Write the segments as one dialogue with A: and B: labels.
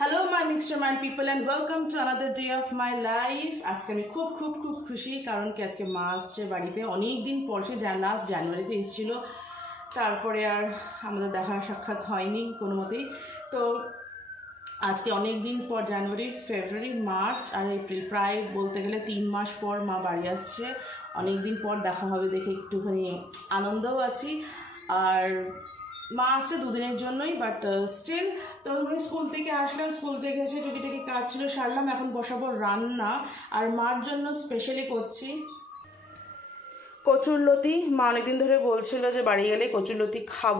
A: Hello my mixture my people and welcome to another day of my life আজকে আমি খুব খুব খুব খুশি, কারণ কি আজকে মা আসছে বাড়িতে। অনেক দিন পর সে লাস্ট জানুয়ারিতে এসেছিল। তারপরে আর আমাদের দেখা সাক্ষাৎ হয়নি কোনো মতেই। তো আজকে অনেক দিন পর জানুয়ারি ফেব্রুয়ারি মার্চ আর এপ্রিল প্রায় বলতে গেলে তিন মাস পর মা বাড়ি আসছে। অনেক দিন পর দেখা হবে দেখে একটুখানি আনন্দও আছি। আর মা আসছে দুদিনের জন্যই বাট স্টিল তো স্কুল থেকে আসলাম স্কুল থেকে এসে টুকিটাকি কাজ ছিল, সারলাম, এখন বসাবো রান্না, আর মার জন্য স্পেশালি করছি। কচুরলতি মা অনেকদিন ধরে বলছিল যে বাড়ি গেলে কচুরলতি খাব।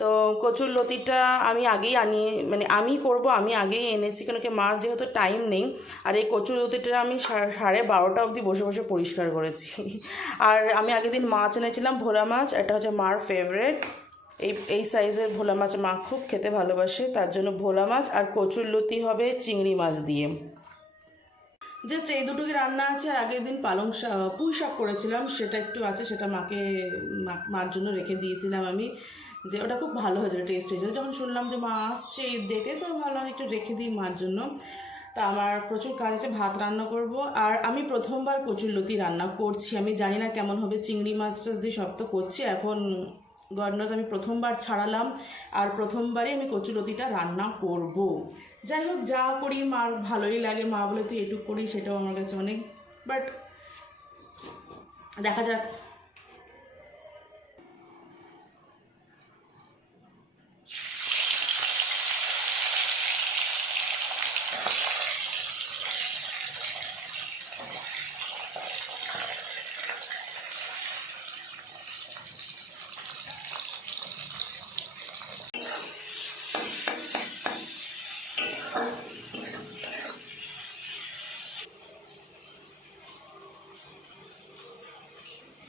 A: তো কচুর লতিটা আমি আগেই আনিয়ে মানে আমি করব, আমি আগেই এনেছি, কেন কি মার যেহেতু টাইম নেই, আর এই কচুর লতিটা আমি সাড়ে বারোটা অবধি বসে বসে পরিষ্কার করেছি। আর আমি আগের দিন মাছ এনেছিলাম, ভোলা মাছ, এটা হচ্ছে মার ফেভারেট এই এই সাইজের ভোলা মাছ মা খুব খেতে ভালোবাসে, তার জন্য ভোলা মাছ আর কচুর লতি হবে চিংড়ি মাছ দিয়ে। জাস্ট এই দুটোকে রান্না আছে, আর আগের দিন পালং পুঁই শাক করেছিলাম, সেটা একটু আছে, সেটা মাকে মার জন্য রেখে দিয়েছিলাম আমি, যে ওটা খুব ভালো হয়েছিল টেস্ট হয়েছিল। যখন শুনলাম যে মা আসছে এই ডেটে তো ভালো হয় একটু রেখে দিই মার জন্য। তা আমার প্রচুর কাজ আছে, ভাত রান্না করব, আর আমি প্রথমবার কচুরলতি রান্না করছি। আমি জানি না কেমন হবে, চিংড়ি মাছ টাছ দিয়ে সব তো করছি, এখন গডনজ আমি প্রথমবার ছাড়ালাম আর প্রথমবারই আমি কচুলতিটা রান্না করব। যাই হোক, যা করি, মার ভালোই লাগে, মা বলে, তুই এটুক করি সেটাও আমার কাছে অনেক। বাট দেখা যাক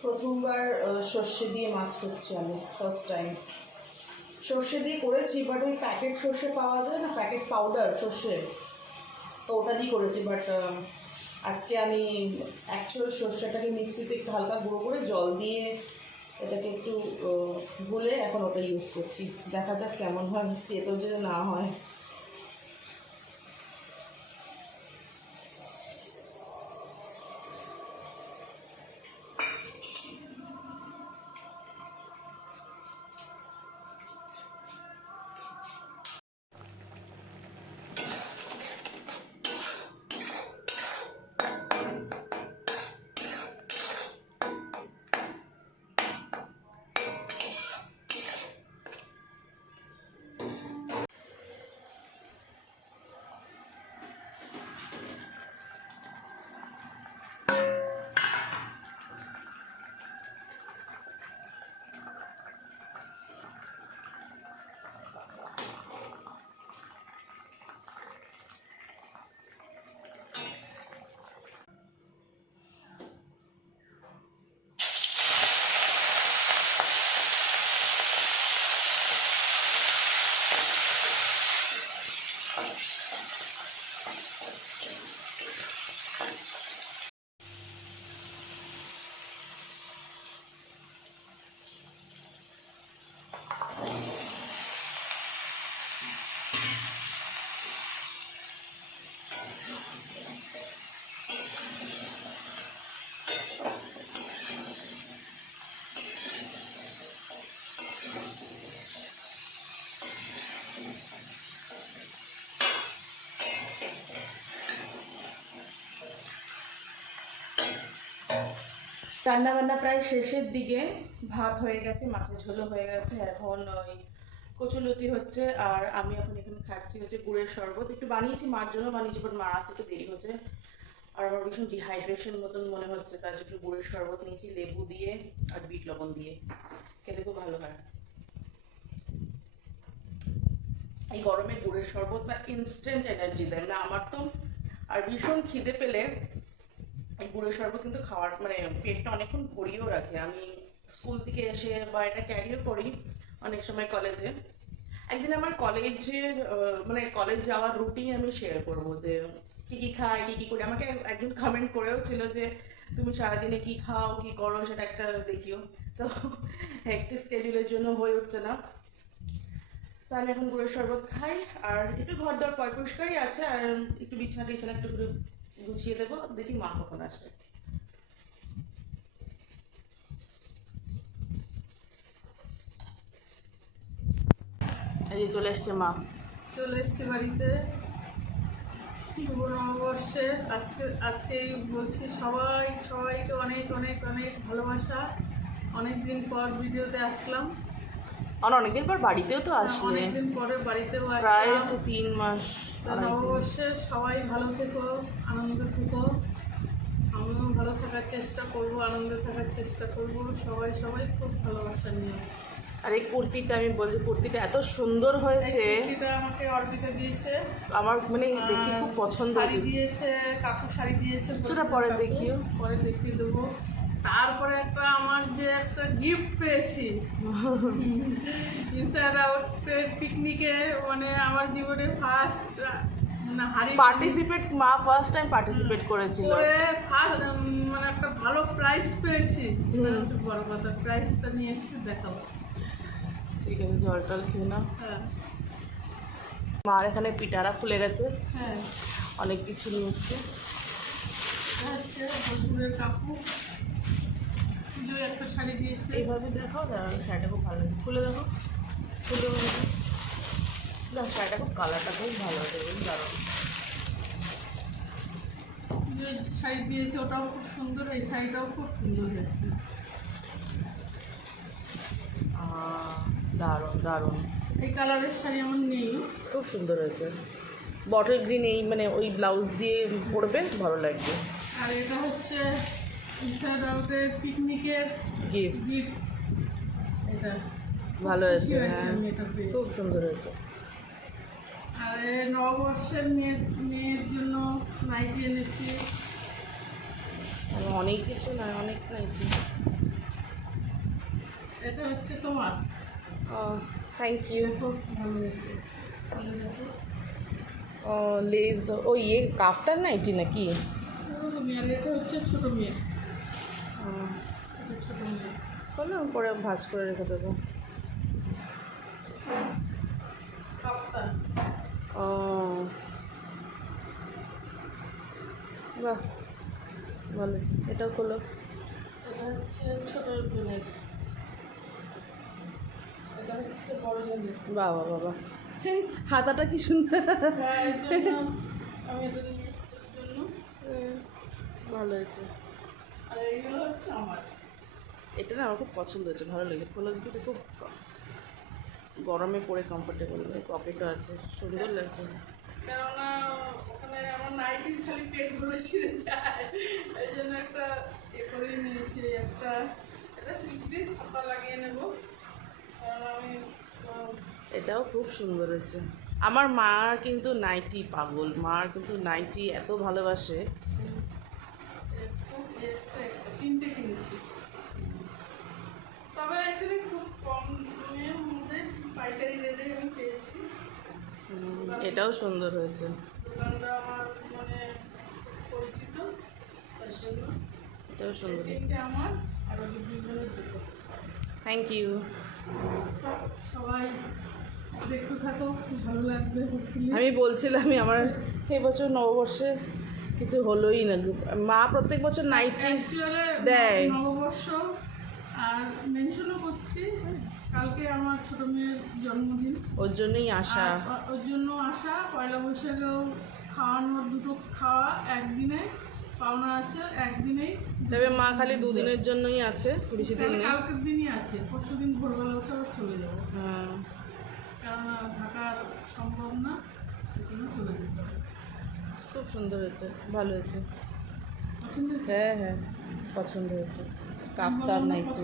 A: প্রথমবার আহ, সর্ষে দিয়ে মাছ করছি আমি ফার্স্ট টাইম সর্ষে দিয়ে করেছি বাট ওই প্যাকেট সর্ষে পাওয়া যায় না প্যাকেট পাউডার সর্ষে? তো ওটা দিয়ে করেছি বাট আজকে আমি অ্যাকচুয়াল সর্ষেটাকে মিক্সিতে একটু হালকা গুঁড়ো করে জল দিয়ে এটাকে একটু গুলে এখন ওটা ইউজ করছি। দেখা যাক কেমন হয়, তেতো যদি না হয়। রান্না বান্না প্রায় শেষের দিকে ভাত হয়ে গেছে, মাছের ঝোলও হয়ে গেছে। এখন ওই কচুলতি হচ্ছে, আর আমি এখন এখানে খাচ্ছি হচ্ছে গুড়ের শরবত। একটু বানিয়েছি মার জন্য, বানিয়েছি বাট মা আসতে দেরি হচ্ছে। আর আমার ভীষণ ডিহাইড্রেশন মতন মনে হচ্ছে তার জন্য গুড়ের শরবত নিয়েছি, লেবু দিয়ে আর বিট লবণ দিয়ে। খেতে খুব ভালো হয়। এই গরমে গুড়ের শরবত না ইনস্ট্যান্ট এনার্জি দেয় না। আমার তো আর ভীষণ খিদে পেলে এই শরবত কিন্তু খাওয়ার মানে পেটটা অনেকক্ষণ ভরিয়েও রাখে। আমি স্কুল থেকে এসে বা এটা ক্যারিও করি অনেক সময় কলেজে একদিন আমার কলেজের মানে কলেজ যাওয়ার রুটিন আমি শেয়ার করব যে কি কি খাই, কি কি করি। আমাকে একজন কমেন্ট করেও ছিল যে, তুমি সারাদিনে কি খাও, কি করো, সেটা একটা দেখিও। তো একটি স্কেডিউলের জন্য হয়ে উঠছে না। তো আমি এখন গুড়ের শরবত খাই। আর একটু ঘর দর পয় পরিষ্কারই আছে, আর একটু বিছানা টিছানা একটু গুছিয়ে দেবো দেখি মা কখন আসে। এই চলে এসছে মা।
B: চলে এসছি বাড়িতে। শুভ নববর্ষে। আজকে আজকেই বলছি সবাই সবাইকে অনেক অনেক অনেক ভালোবাসা। অনেক দিন পর ভিডিওতে আসলাম।
A: আর অনেকদিন পর বাড়িতেও তো আসলে।
B: অনেকদিন পরে বাড়িতেও
A: প্রায় তো তিন মাস।
B: নববর্ষে সবাই ভালো থেকো আনন্দ থেকো। আমিও ভালো থাকার চেষ্টা করব আনন্দে থাকার চেষ্টা করব। সবাই সবাই খুব ভালোবাসা নিয়ে
A: আর এই কুর্তিটা আমি বলছি কুর্তিটা এত সুন্দর হয়েছে।
B: আমাকে অর্পিতা দিয়েছে।
A: আমার মানে দেখি খুব পছন্দ হয়েছে।
B: দিয়েছে কাকু শাড়ি দিয়েছে।
A: সেটা পরে দেখিও।
B: পরে দেখিয়ে দেবো। তারপরে একটা আমার যে একটা গিফট পেয়েছি। ইনসাইড আউটের পিকনিকে মানে আমার জীবনে ফার্স্ট মানে
A: পার্টিসিপেট মা ফার্স্ট টাইম পার্টিসিপেট করেছিল।
B: করে ফার্স্ট মানে একটা ভালো প্রাইজ পেয়েছি। হচ্ছে বড় কথা প্রাইজটা নিয়ে এসেছি দেখাবো।
A: ঠিক আছে জল টল খেয়ে নাও।
B: হ্যাঁ।
A: মার এখানে পিটারা খুলে গেছে।
B: হ্যাঁ।
A: অনেক কিছু নিয়ে এসছে।
B: বসুরের কাকু পুজোয় একটা শাড়ি দিয়েছে।
A: এইভাবে দেখাও দাঁড়ান শাড়িটা খুব ভালো লাগে খুলে দেখো খুলে দেখো। না শাড়িটা খুব কালারটা খুব ভালো
B: শাড়ি দিয়েছে ওটাও খুব সুন্দর এই শাড়িটাও খুব সুন্দর হয়েছে।
A: দারুণ দারুণ।
B: এই কালারের শাড়ি আমার নেই।
A: খুব সুন্দর হয়েছে। বটল গ্রিন এই মানে ওই ব্লাউজ দিয়ে পরবে ভালো লাগবে।
B: আর এটা হচ্ছে ইনসাইড আউটের পিকনিকের
A: গিফট
B: গিফট এটা
A: ভালো হয়েছে হ্যাঁ। খুব সুন্দর হয়েছে।
B: আর নববর্ষের মেয়ের মেয়ের জন্য নাইটি এনেছি।
A: অনেক কিছু না অনেক নাইটি
B: এটা হচ্ছে তোমার।
A: ও থ্যাংক ইউ
B: দেখো ভালো হয়েছে। দেখো।
A: লেজ ও ইয়ে কাফতার নাইটি নাকি?
B: বড় মেয়ে আর এটা হচ্ছে ছোটো মেয়ে
A: হলো পরে ভাজ করে রেখে দেবো। ও। বাহ ভালো এটাও খোলো।
B: এটা হচ্ছে ছোটো জনের এটা হচ্ছে বড় জনের
A: বাবা বাবা। হাতাটা কি সুন্দর।
B: আমি এটা নিয়ে জন্য।
A: ভালো হয়েছে।
B: আর এইগুলো হচ্ছে আমার
A: এটা না আমার খুব পছন্দ হয়েছে ভালো লেগেছে খোলো দিতে খুব গরমে পরে কমফোর্টেবল পকেটও আছে সুন্দর লাগছে।
B: কেননা ওখানে আমার নাইটির খালি পেট ছিঁড়ে যায়। এই জন্য একটা এ করে নিয়েছি একটা এটা সিম্পলি ছাতা লাগিয়ে নেব। কারণ আমি
A: এটাও খুব সুন্দর হয়েছে। আমার মা কিন্তু নাইটি পাগল মার কিন্তু নাইটি এত ভালোবাসে
B: একটু এক্সট্রা একটা তিনটে কিনেছি তবে এখানে খুব কম দামের মধ্যে পাইকারি রেটে আমি পেয়েছি
A: হুম, এটাও সুন্দর হয়েছে। এটাও সুন্দর হয়েছে। থ্যাংক ইউ
B: সবাই দেখতে থাকো ভালো লাগবে
A: আমি বলছিলাম আমার এবছর নববর্ষে কিছু হলোই না। মা প্রত্যেক বছর নাইটি দেয়।
B: নববর্ষ আর মেনশনও করছি। কালকে আমার ছোট মেয়ের জন্মদিন।
A: ওর জন্যই আসা
B: আর ওর জন্য আসা পয়লা বৈশাখেও খাওয়ানোর দুটো খাওয়া একদিনে পাওনা আছে একদিনেই।
A: তবে মা খালি দুদিনের জন্যই আছে বেশি দিন নেই
B: কালকের দিনই আছে পরশু দিন ভোরবেলা উঠে আবার চলে যাব।
A: হ্যাঁ।
B: কেননা থাকার সম্ভব না সেই জন্য চলে যেতে হবে।
A: খুব সুন্দর হয়েছে ভালো হয়েছে।
B: পছন্দ হয়েছে?
A: হ্যাঁ হ্যাঁ পছন্দ হয়েছে। Kaftan nightie.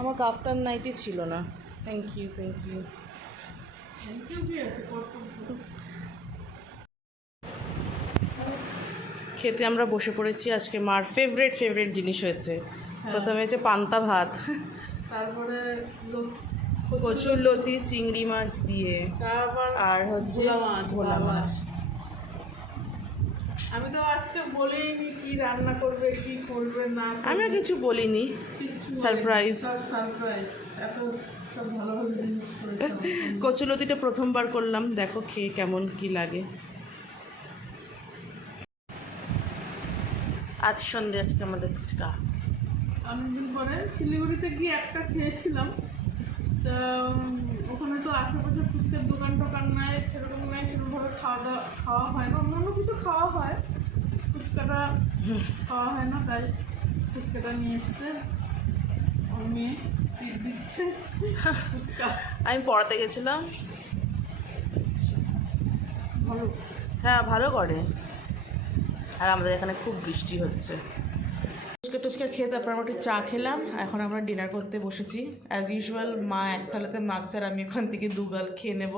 A: আমার কাফতার নাইটি ছিল না। Thank you thank you
B: thank you কি আছে?
A: খেতে আমরা বসে পড়েছি। আজকে মার ফেভারেট ফেভারেট জিনিস হয়েছে। প্রথমে হচ্ছে পান্তা ভাত।
B: তারপরে
A: কচুর লতি চিংড়ি মাছ দিয়ে।
B: তারপর
A: আর হচ্ছে
B: ভোলা মাছ। আমি তো আজকে বলেইনি কি রান্না করবে কি করবে না
A: আমি কিছু বলিনি। surprise।
B: সারপ্রাইজ এত
A: কচুলতিটা প্রথমবার করলাম দেখো খেয়ে কেমন কি লাগে। আজ সন্ধ্যে আজকে আমাদের ফুচকা।
B: অনেকদিন পরে শিলিগুড়িতে গিয়ে একটা খেয়েছিলাম। তা ওখানে তো আশেপাশে ফুচকার দোকান টোকান নাই সেরকম সেরকমভাবে খাওয়া দাওয়া খাওয়া হয় না অন্যান্য কিছু খাওয়া হয়। ফুচকাটা খাওয়া হয় না তাই ফুচকাটা নিয়ে এসছে। ওর মেয়ে দিচ্ছে ফুচকা।
A: আমি পড়াতে গেছিলাম।
B: ভালো।
A: হ্যাঁ ভালো করে। আর আমাদের এখানে খুব বৃষ্টি হচ্ছে। ফুচকা টুচকা খেয়ে তারপর আমরা একটু চা খেলাম। এখন আমরা ডিনার করতে বসেছি। অ্যাজ ইউজুয়াল মা এক থালাতে মাখছে আর আমি ওখান থেকে দুগাল খেয়ে নেব।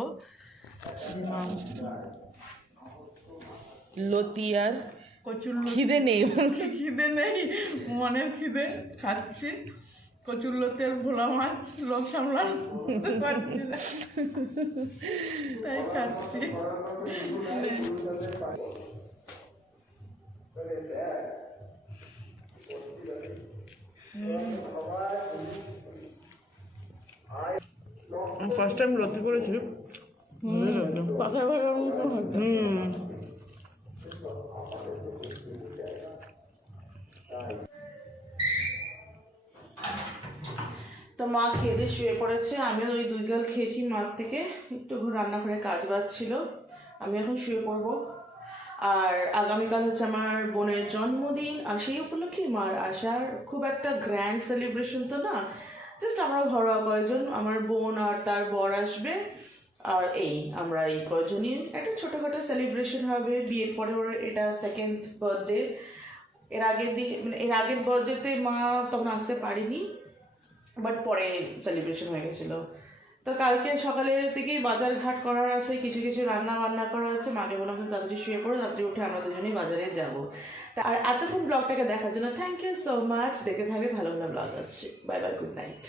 A: লতিয়ার
B: কচুর
A: খিদে নেই।
B: খিদে নেই। মনের খিদে খাচ্ছি। কচুর লতের ভোলা মাছ লোক পারছি না। তাই খাচ্ছি।
A: ফার্স্ট টাইম লতি করেছি।
B: কথা বলার মতো
A: হুম তো মা খেয়ে দিয়ে শুয়ে পড়েছে, আমিও ওই দুই গাল খেয়েছি মার থেকে, একটু রান্নাঘরে কাজ বাজ ছিল, আমি এখন শুয়ে পড়ব। আর আগামীকাল হচ্ছে আমার বোনের জন্মদিন, আর সেই উপলক্ষে মার আসার খুব একটা গ্র্যান্ড সেলিব্রেশন তো না জাস্ট আমরা ঘরোয়া কয়েকজন, আমার বোন আর তার বর আসবে। আর এই, আমরা এই কয়জনই একটা ছোটোখাটো সেলিব্রেশন হবে, বিয়ের পরে এটা সেকেন্ড বার্থডে এর আগের দিন মানে এর আগের বার্থডেতে মা তখন আসতে পারিনি বাট পরে সেলিব্রেশন হয়ে গেছিল। তো কালকে সকালে থেকেই বাজার ঘাট করার আছে, কিছু কিছু রান্না বান্না করা আছে। মাকে বললাম, তুমি তাড়াতাড়ি শুয়ে পড়ো, তাড়াতাড়ি উঠে আমরা দুজনেই বাজারে যাব। আর এতক্ষণ ব্লগটাকে দেখার জন্য থ্যাংক ইউ সো মাচ দেখে থাকবে, ভালো ভালো ব্লগ আসছে। Bye bye good night